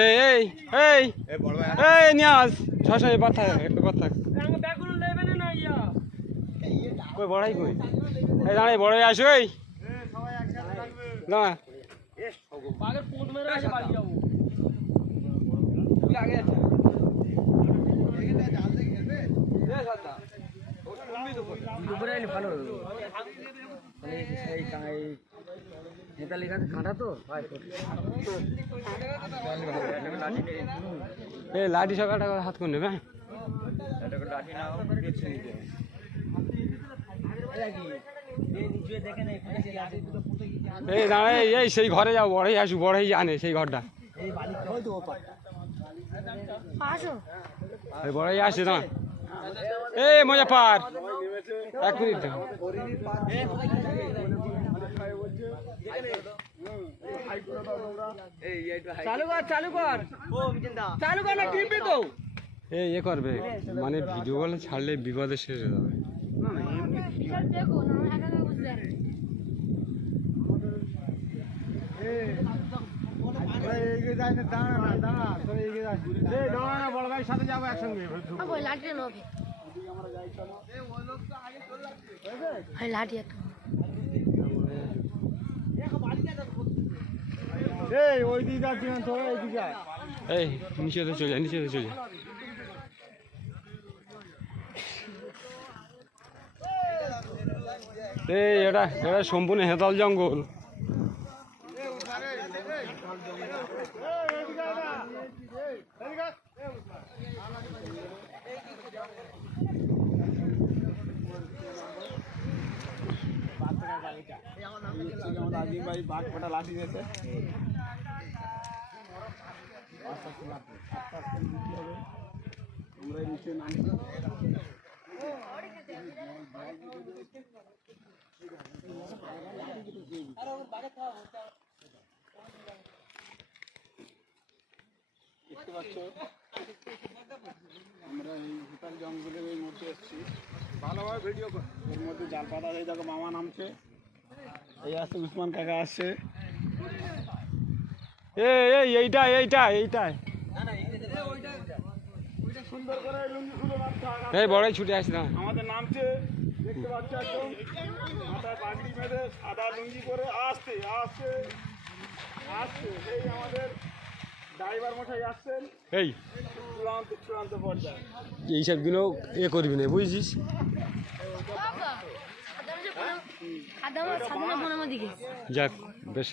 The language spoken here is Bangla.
এই এই এই এই নিয়াজ ছশো কথা কথা কই বড়াই কই এই দাঁড়াই বড়াই আসো এই না লাঠি সকালটা হাত করে নেবে এই দাঁড়াই এই সেই ঘরে যাও বড়াই আসু বড়াই জানে সেই ঘরটা বড়াই আসে না এই মজা পার এক মিনিট এ করবে মানে ভিডিও বলে ছাড়লে বিপদে শেষ হয়ে যাবে বড় ভাইয়ের সাথে যাবো একসঙ্গে ওই দিকে যাচ্ছি না তোরা এই দিকে এই নিচে চলে যায় নিচে চলে যায় এই এটা এটা সম্পূর্ণ হেতাল জঙ্গল লাঠি দিয়েছে আমরা নিচে নামছি দেখতে পাচ্ছ আমরা এই হেতাল জঙ্গলের এই মধ্যে এসেছি ভালোভাবে ভিডিও এর মধ্যে জাল পাতা এই দেখো মামা নামছে এই আসছে উসমান কাকা আসছে এইটা এইটা এইটাই সুন্দর করে এই বড়াই ছুটে আসছে না আমাদের নামছে দেখতে পাচ্ছ একদম মাথায় পাগড়ি বেঁধে সাদা লুঙ্গি করে আসছে আসছে আসছে এই আমাদের ড্রাইভার মশাই আসছেন এই চূড়ান্ত চূড়ান্ত পর্যায়ে এইসবগুলো করবি না বুঝছিস যাক বেশ